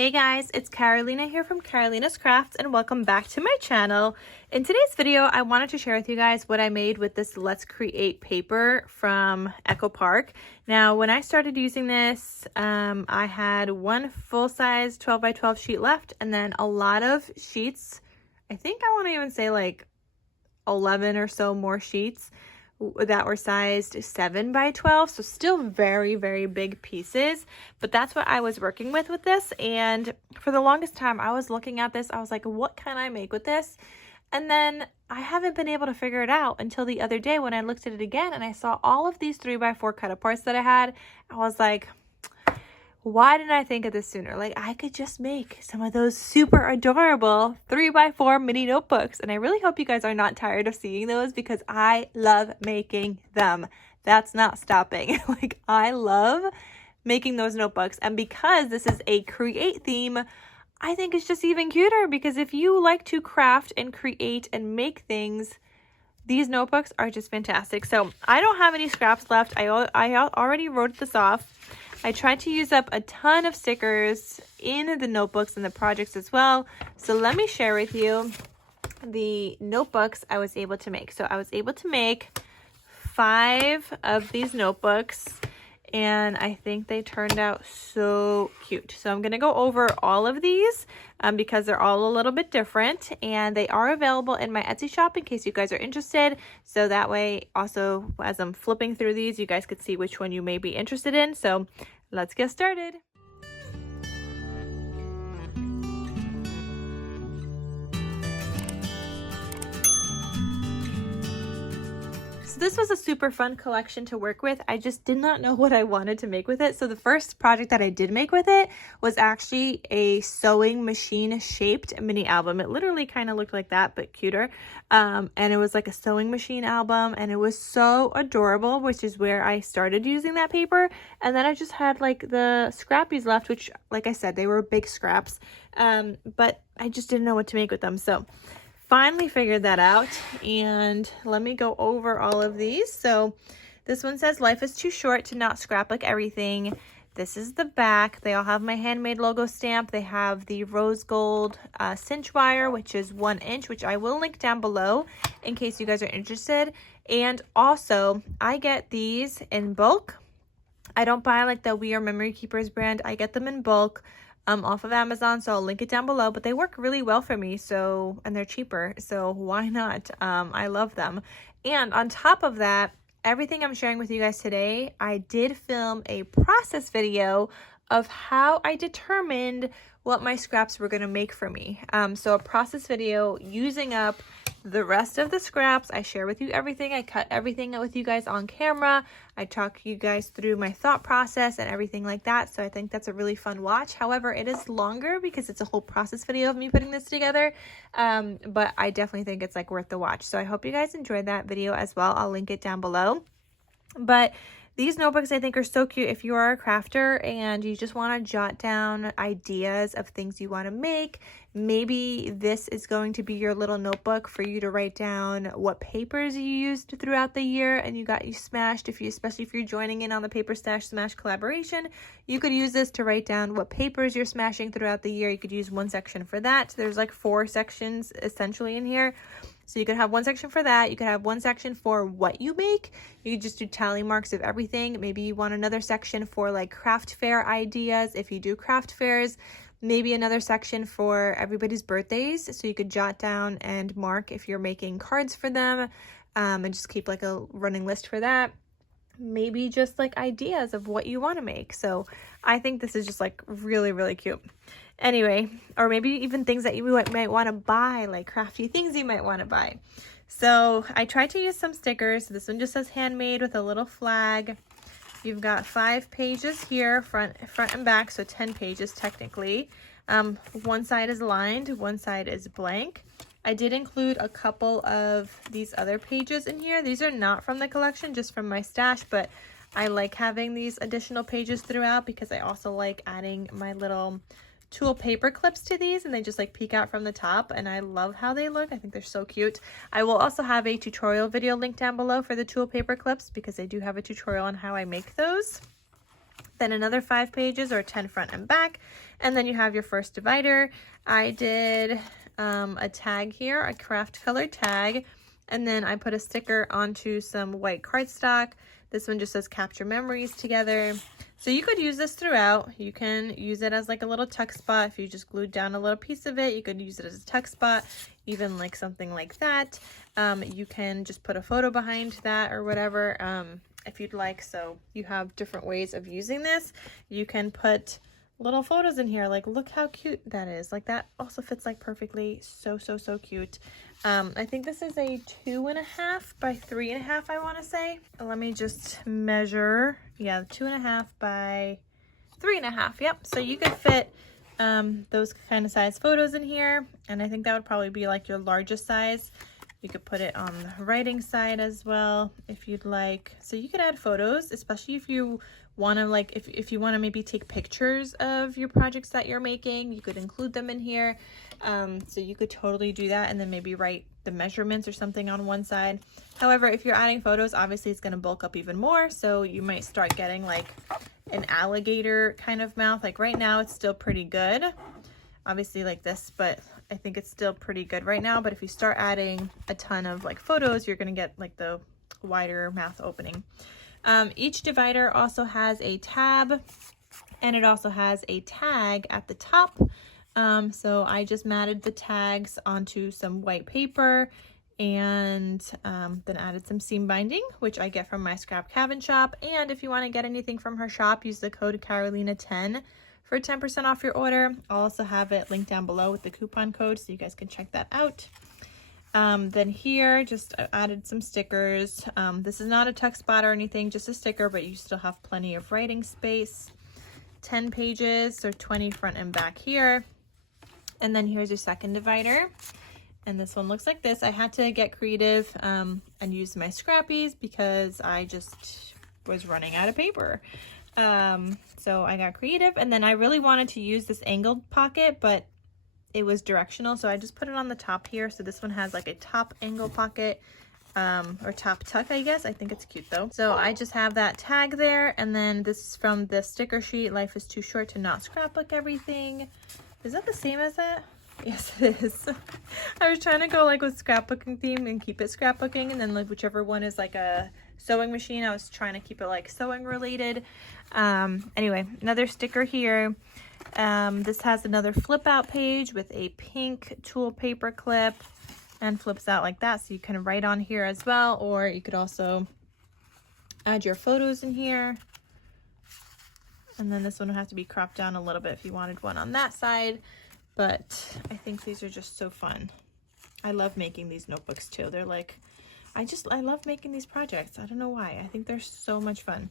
Hey guys, it's Carolina here from KarolinasKrafts and welcome back to my channel. In today's video, I wanted to share with you guys what I made with this Let's Create paper from Echo Park. Now, when I started using this, I had one full-size 12 by 12 sheet left and then a lot of sheets. I think I want to even say like 11 or so more sheets that were sized 7 by 12, so still very, very big pieces, but that's what I was working with this. And for the longest time I was looking at this, I was like, what can I make with this? And then I haven't been able to figure it out until the other day when I looked at it again and I saw all of these 3x4 cutaparts that I had. I was like, why didn't I think of this sooner? Like, I could just make some of those super adorable 3x4 mini notebooks. And I really hope you guys are not tired of seeing those because I love making them. That's not stopping. Like, I love making those notebooks. And because this is a create theme, I think it's just even cuter because if you like to craft and create and make things, these notebooks are just fantastic. So I don't have any scraps left. I already wrote this off. I tried to use up a ton of stickers in the notebooks and the projects as well. So let me share with you the notebooks I was able to make. So I was able to make 5 of these notebooks and I think they turned out so cute. So I'm going to go over all of these because they're all a little bit different and they are available in my Etsy shop in case you guys are interested. So that way also as I'm flipping through these, you guys could see which one you may be interested in. So let's get started. This was a super fun collection to work with. I just did not know what I wanted to make with it. So the first project that I did make with it was actually a sewing machine shaped mini album. It literally kind of looked like that, but cuter. And it was like a sewing machine album and it was so adorable, which is where I started using that paper. And then I just had like the scrappies left, which like I said, they were big scraps. But I just didn't know what to make with them. So finally figured that out and let me go over all of these. So this one says life is too short to not scrap like everything. This is the back. They all have my handmade logo stamp. They have the rose gold cinch wire, which is 1 inch, which I will link down below in case you guys are interested. And also I get these in bulk. I don't buy like the We Are Memory Keepers brand. I get them in bulk off of Amazon, so I'll link it down below, but they work really well for me, so, and they're cheaper, so why not? I love them. And on top of that, everything I'm sharing with you guys today, I did film a process video of how I determined what my scraps were going to make for me. So a process video using up the rest of the scraps. I share with you everything. I cut everything with you guys on camera. I talk you guys through my thought process and everything like that. So I think that's a really fun watch. However, it is longer because it's a whole process video of me putting this together. But I definitely think it's like worth the watch. So I hope you guys enjoyed that video as well. I'll link it down below. But these notebooks I think are so cute if you are a crafter and you just want to jot down ideas of things you want to make. Maybe this is going to be your little notebook for you to write down what papers you used throughout the year and you smashed. Especially if you're joining in on the Paper Stash Smash collaboration, you could use this to write down what papers you're smashing throughout the year. You could use one section for that. There's like 4 sections essentially in here. So you could have one section for that. You could have one section for what you make. You could just do tally marks of everything. Maybe you want another section for like craft fair ideas if you do craft fairs. Maybe another section for everybody's birthdays. So you could jot down and mark if you're making cards for them and just keep like a running list for that. Maybe just like ideas of what you want to make. So I think this is just like really, really cute. Anyway, or maybe even things that you might want to buy, like crafty things you might want to buy. So I tried to use some stickers. This one just says handmade with a little flag. You've got 5 pages here, front and back, so 10 pages technically. One side is lined, one side is blank. I did include a couple of these other pages in here. These are not from the collection, just from my stash, but I like having these additional pages throughout because I also like adding my little tulle paper clips to these and they just like peek out from the top and I love how they look. I think they're so cute. I will also have a tutorial video linked down below for the tulle paper clips because I do have a tutorial on how I make those. Then another 5 pages or 10 front and back. And then you have your first divider. I did a tag here, a craft color tag, and then I put a sticker onto some white cardstock. This one just says capture memories together. So you could use this throughout. You can use it as like a little tuck spot. If you just glued down a little piece of it, you could use it as a tuck spot, even like something like that. You can just put a photo behind that or whatever if you'd like. So you have different ways of using this. You can put little photos in here, like look how cute that is. Like that also fits like perfectly. So cute. I think this is a 2.5 by 3.5, I want to say. Let me just measure. Yeah, 2.5 by 3.5. Yep. So you could fit those kind of size photos in here, and I think that would probably be like your largest size. You could put it on the writing side as well if you'd like. So you could add photos, especially if you want to, like, if you want to maybe take pictures of your projects that you're making, you could include them in here. So you could totally do that, and then maybe write the measurements or something on one side. However, if you're adding photos, obviously it's going to bulk up even more, so you might start getting like an alligator kind of mouth. Like right now it's still pretty good, obviously like this, but I think it's still pretty good right now. But if you start adding a ton of like photos, you're going to get like the wider mouth opening. Each divider also has a tab, and it also has a tag at the top. So I just matted the tags onto some white paper, and then added some seam binding, which I get from my scrap cabin shop. And if you want to get anything from her shop, use the code Karolina10 for 10% off your order. I'll also have it linked down below with the coupon code, so you guys can check that out. Then here, just added some stickers. This is not a tuck spot or anything, just a sticker, but you still have plenty of writing space. 10 pages, so 20 front and back here. And then here's your second divider. And this one looks like this. I had to get creative and use my scrappies because I just was running out of paper. So I got creative, and then I really wanted to use this angled pocket, but it was directional, so I just put it on the top here. So this one has like a top angle pocket, or top tuck, I guess. I think it's cute though. So I just have that tag there, and then this is from the sticker sheet, Life is Too Short to Not Scrapbook Everything. Is that the same as that? Yes, it is. I was trying to go like with scrapbooking theme and keep it scrapbooking, and then like whichever one is like a sewing machine, I was trying to keep it like sewing related. Anyway, another sticker here. This has another flip out page with a pink tool paper clip, and flips out like that, so you can write on here as well, or you could also add your photos in here. And then this one would have to be cropped down a little bit if you wanted one on that side, but I think these are just so fun. I love making these notebooks too. They're like, I love making these projects. I don't know why. I think they're so much fun.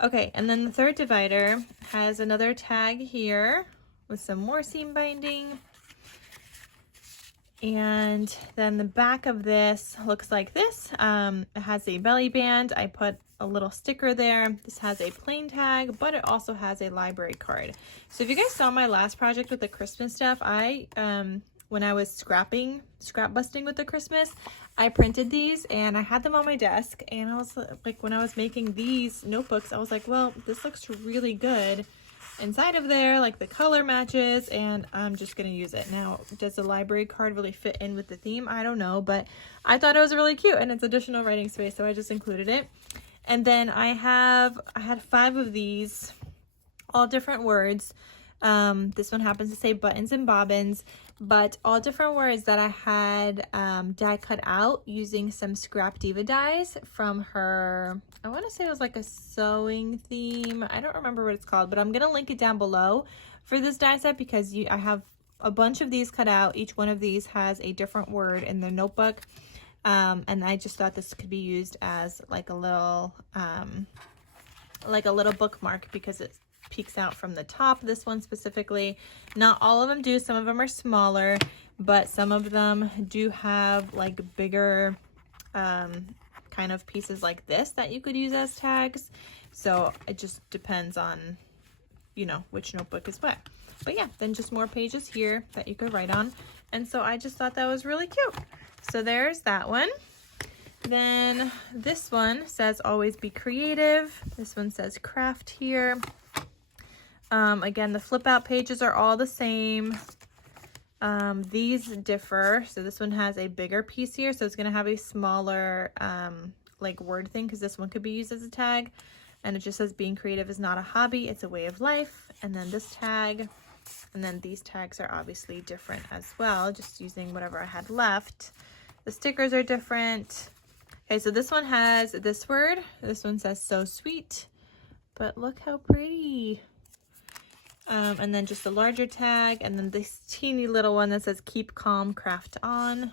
Okay, and then the third divider has another tag here with some more seam binding. And then the back of this looks like this. It has a belly band. I put a little sticker there. This has a plain tag, but it also has a library card. So if you guys saw my last project with the Christmas stuff, when I was scrap busting with the Christmas, I printed these and I had them on my desk, and I was like, when I was making these notebooks, I was like, well, this looks really good inside of there, like the color matches, and I'm just gonna use it. Now, does the library card really fit in with the theme? I don't know, but I thought it was really cute, and it's additional writing space, so I just included it. And then I had 5 of these, all different words. This one happens to say buttons and bobbins, but all different words that I had die cut out using some Scrap Diva dies from her, I want to say it was like a sewing theme. I don't remember what it's called, but I'm going to link it down below for this die set, because I have a bunch of these cut out. Each one of these has a different word in the notebook. And I just thought this could be used as like a little bookmark, because it peeks out from the top. This one specifically, not all of them do. Some of them are smaller, but some of them do have like bigger kind of pieces like this that you could use as tags. So it just depends on, you know, which notebook is what. But yeah, then just more pages here that you could write on. And so I just thought that was really cute. So there's that one. Then this one says always be creative. This one says craft here. Again, the flip out pages are all the same. These differ. So this one has a bigger piece here, so it's going to have a smaller like word thing, because this one could be used as a tag, and it just says being creative is not a hobby, it's a way of life. And then this tag, and then these tags are obviously different as well, just using whatever I had left. The stickers are different. Okay, so this one has this word. This one says so sweet, but look how pretty. And then just a larger tag, and then this teeny little one that says keep calm, craft on.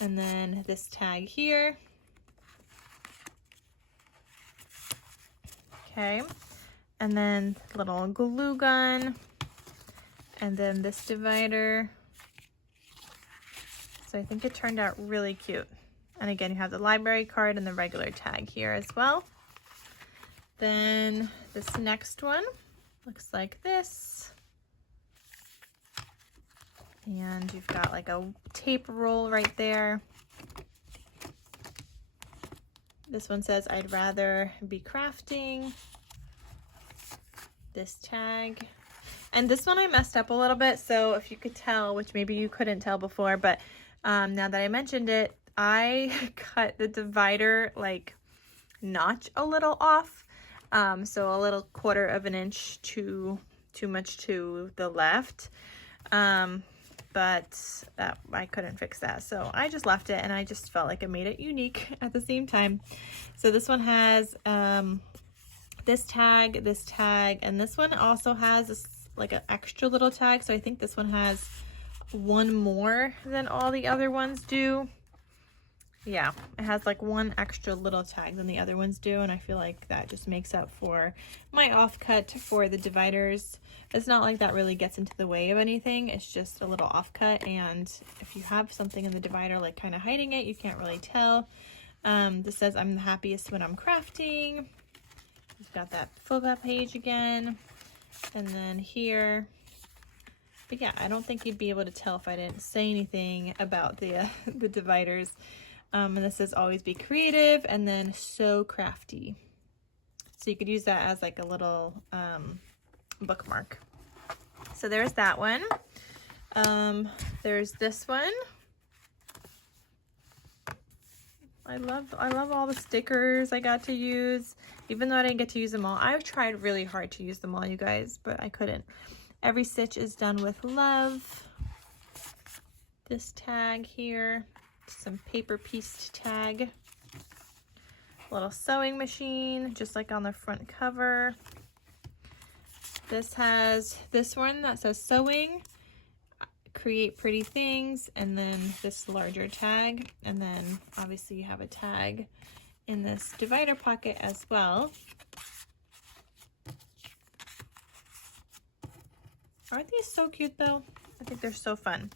And then this tag here. Okay, and then little glue gun, and then this divider. So I think it turned out really cute. And again, you have the library card and the regular tag here as well. Then this next one looks like this. And you've got like a tape roll right there. This one says, I'd rather be crafting. This tag. And this one I messed up a little bit, so if you could tell, which maybe you couldn't tell before, but now that I mentioned it, I cut the divider like notch a little off. So a little 1/4 of an inch too much to the left. But I couldn't fix that, so I just left it, and I just felt like it made it unique at the same time. So this one has this tag, and this one also has this, like an extra little tag. So I think this one has one more than all the other ones do. Yeah, it has like one extra little tag than the other ones do, and I feel like that just makes up for my offcut for the dividers. It's not like that really gets into the way of anything, it's just a little offcut, and if you have something in the divider like kind of hiding it, you can't really tell. This says I'm the happiest when I'm crafting. You've got that flip out page again, and then here. But yeah, I don't think you'd be able to tell if I didn't say anything about the dividers. And this says always be creative, and then so crafty. So you could use that as like a little bookmark. So there's that one. There's this one. I love all the stickers I got to use, even though I didn't get to use them all. I've tried really hard to use them all, you guys, but I couldn't. Every stitch is done with love. This tag here, some paper pieced tag. Little sewing machine, just like on the front cover. This has this one that says sewing, create pretty things, and then this larger tag, and then obviously you have a tag in this divider pocket as well. Aren't these so cute though? I think they're so fun.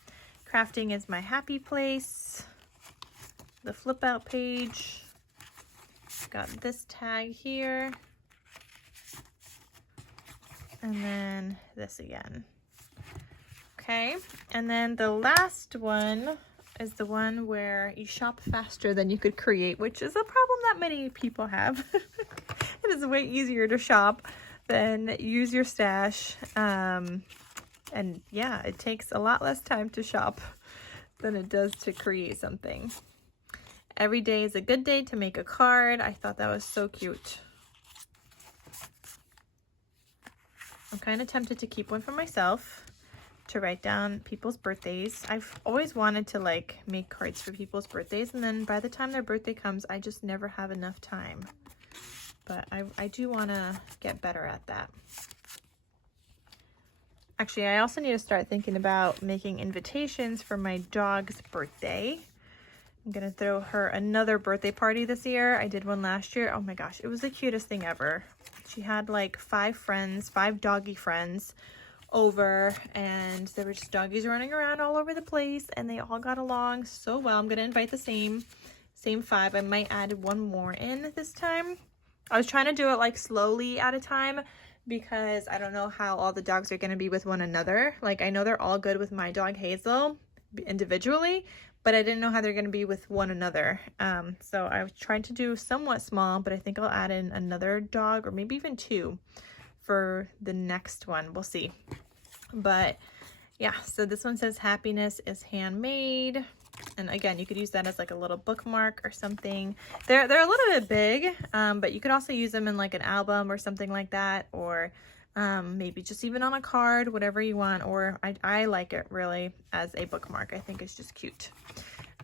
Crafting is my happy place. The flip out page. Got this tag here. And then this again. Okay, and then the last one is the one where you shop faster than you could create, which is a problem that many people have. It is way easier to shop than use your stash. And yeah, it takes a lot less time to shop than it does to create something. Every day is a good day to make a card. I thought that was so cute. I'm kind of tempted to keep one for myself to write down people's birthdays. I've always wanted to like make cards for people's birthdays, and then by the time their birthday comes, I just never have enough time. But I do want to get better at that. Actually, I also need to start thinking about making invitations for my dog's birthday. I'm going to throw her another birthday party this year. I did one last year. Oh my gosh, it was the cutest thing ever. She had like 5 friends, 5 doggy friends over, and there were just doggies running around all over the place, and they all got along so well. I'm going to invite the same 5. I might add one more in this time. I was trying to do it like slowly at a time, because I don't know how all the dogs are going to be with one another. Like, I know they're all good with my dog Hazel individually, but I didn't know how they're going to be with one another. So I was trying to do somewhat small, but I think I'll add in another dog or maybe even 2 for the next one. We'll see. But yeah, so this one says happiness is handmade. And again, you could use that as like a little bookmark or something. They're a little bit big, but you could also use them in like an album or something like that, or maybe just even on a card, whatever you want. Or I like it really as a bookmark. I think it's just cute.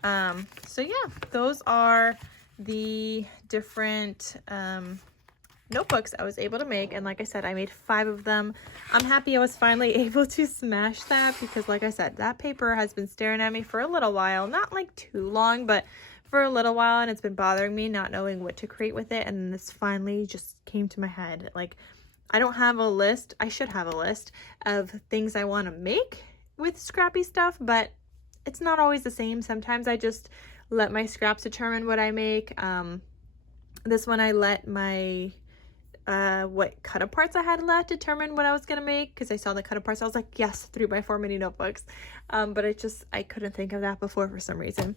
So yeah, those are the different notebooks I was able to make, and like I said, I made 5 of them. I'm happy I was finally able to smash that, because like I said, that paper has been staring at me for a little while, not like too long, but for a little while, and it's been bothering me not knowing what to create with it. And this finally just came to my head. Like, I don't have a list. I should have a list of things I want to make with scrappy stuff, but it's not always the same. Sometimes I just let my scraps determine what I make. This one I let my what cutaparts I had left determine what I was gonna make, because I saw the cutaparts. I was like, yes, 3x4 mini notebooks. But I couldn't think of that before for some reason.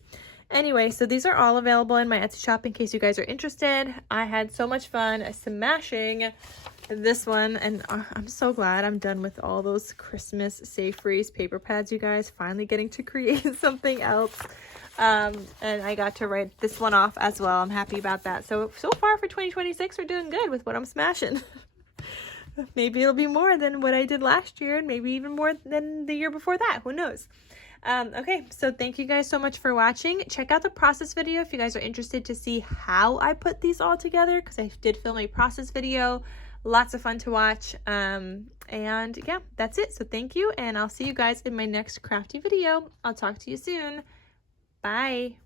Anyway, so these are all available in my Etsy shop in case you guys are interested. I had so much fun smashing this one, and I'm so glad I'm done with all those Christmas Safe Freeze paper pads, you guys. Finally getting to create something else. And I got to write this one off as well. I'm happy about that. So far for 2026, we're doing good with what I'm smashing. Maybe it'll be more than what I did last year, and maybe even more than the year before that. Who knows? Okay, so thank you guys so much for watching. Check out the process video if you guys are interested to see how I put these all together, because I did film a process video. Lots of fun to watch. And yeah, that's it. So thank you, and I'll see you guys in my next crafty video. I'll talk to you soon. Bye.